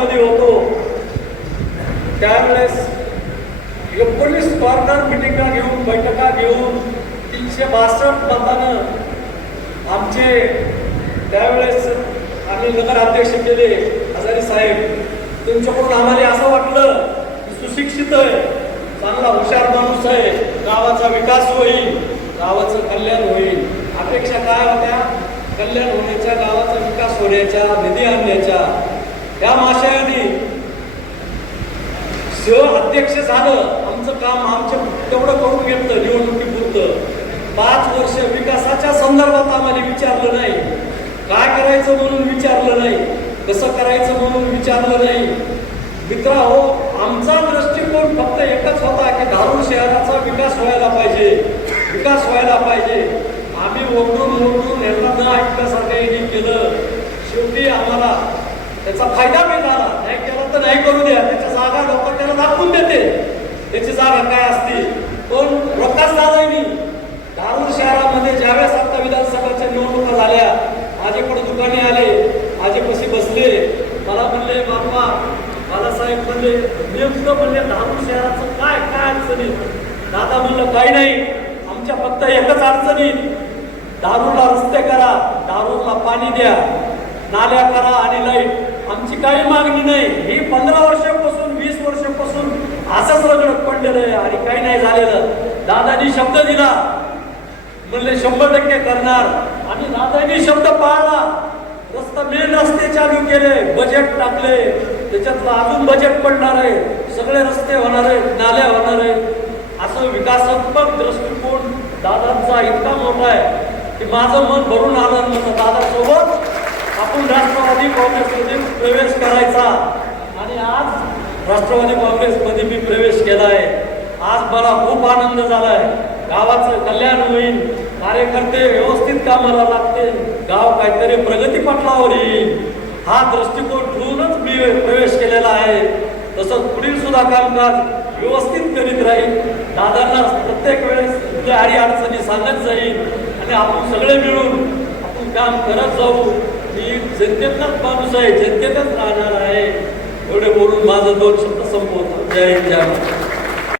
मध्ये होतो? त्यावेळेस एकोणीस कॉर्नर मिटिंगा घेऊन बैठका घेऊन तीनशे बासष्ट मतानं आमचे त्यावेळेस आम्ही नगराध्यक्ष केले हजारी साहेब. तुमच्याकडून आम्हाला असं वाटलं की सुशिक्षित आहे चांगला हुशार माणूस आहे गावाचा विकास होईल गावाचं कल्याण होईल. अपेक्षा काय होत्या? कल्याण होण्याच्या गावाचा विकास होण्याच्या निधी आणण्याच्या. या माशयाने शिव अध्यक्ष झालं आमचं काम आमचं तेवढं करून घेतलं निवडणुकीपुरतं. पाच वर्ष विकासाच्या संदर्भात आम्हाला विचारलं नाही. काय करायचं म्हणून विचारलं नाही. कसं करायचं म्हणून विचारलं नाही. मित्रा हो आमचा दृष्टिकोन फक्त एकच होता की धारूर शहराचा विकास व्हायला पाहिजे. विकास व्हायला पाहिजे. आम्ही ओरडून ओरडून यांना न ऐकल्यासारखं केलं. शेवटी आम्हाला त्याचा फायदा मिळाला नाही केला तर नाही करू द्या. त्याच्या जागा लोक त्याला दाखवून देते. त्याची जागा काय असते पण रोखाच झालाय मी धारूर शहरामध्ये ज्यावेळेस आता विधानसभाच्या निवडणुका झाल्या माझ्याकडे दुकाने आले माझ्यापाशी बसले. मला म्हणले बाबा बालासाहेब म्हणले मी सुद्धा म्हणले धारूर शहराचं काय काय अडचणी दादा म्हणलं काही नाही. आमच्या फक्त एकच अडचणी दारूला रस्ते करा. दारूला पाणी द्या. नाल्या करा आणि लाइट. आमची काही मागणी नाही. ही पंधरा वर्षापासून वीस वर्षापासून असंच रगडत पडलेलं आहे आणि काही नाही झालेलं. दादानी शब्द दिला. म्हणले शंभर टक्के करणार. आणि दादानी शब्द पाळला. रस्ता मेन रस्ते चालू केले. बजेट टाकले. त्याच्यातलं अजून बजेट पडणार आहे. सगळे रस्ते होणार आहेत नाल्या होणार आहेत. असं विकासात्मक दृष्टिकोन दादांचा इतका मोठा आहे की माझं मन भरून आलं दादा दादासोबत आपण राष्ट्रवादी काँग्रेसमध्ये प्रवेश करायचा आणि आज राष्ट्रवादी काँग्रेसमध्ये मी प्रवेश केला आहे आज मला खूप आनंद झाला आहे गावाचं कल्याण होईल. कार्यकर्ते व्यवस्थित कामाला लागतील. गाव काहीतरी प्रगती पटलावर येईल. हा दृष्टिकोन ठेवूनच मी प्रवेश केलेला आहे. तसंच पुढील सुद्धा कामकाज व्यवस्थित करीत राहील. दादांना प्रत्येक वेळेस कुठल्या अडी अडचणी सांगत जाईल. आणि आपण सगळे मिळून आपण काम करत जाऊ. मी जनतेतलाच माणूस आहे. जनतेतच राहणार आहे. एवढे बोलून माझा दोन शब्द संपवतो जय जय महाराष्ट्र.